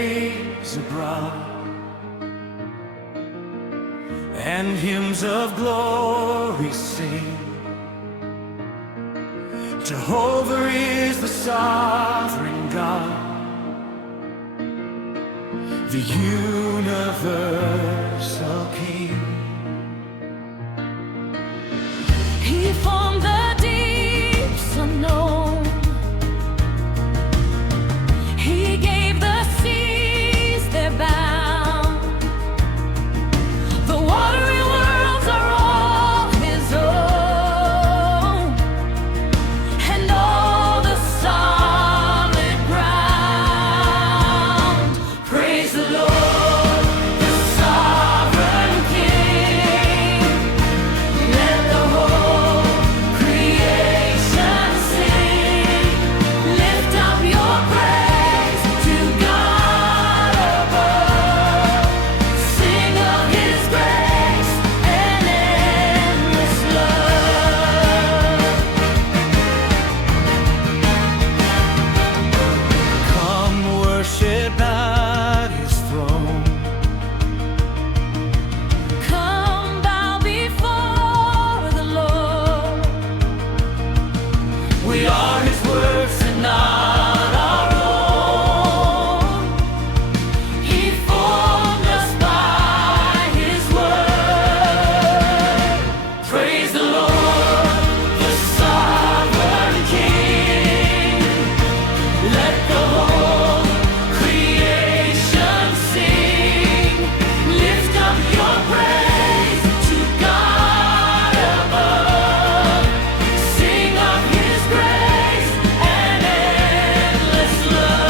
praise abroad, and hymns of glory sing. Jehovah is the sovereign God, the universal King. He formed the deeps unknown. He gave the seas their bound. The watery worlds are all his own, and all the solid ground. Praise the Lord, the sovereign King. Let the whole creation sing. Lift up your praise to God above. Sing of his grace and endless love. Come worship at his throne. Come bow before the Lord. We are his works and not our own. He formed us by his word. Praise the Lord, the sovereign King. Let the whole creation sing. Lift up your praise to God above. Sing of his grace and endless love.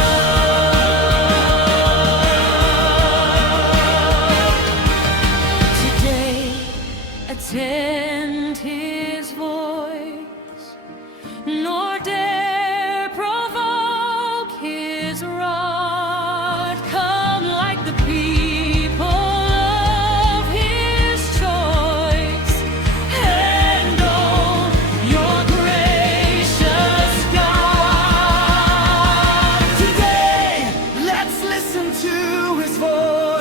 Today, attend his voice, nor dare provoke his wrath. Come like the people of his choice, and know your gracious God. Today, let's listen to his voice.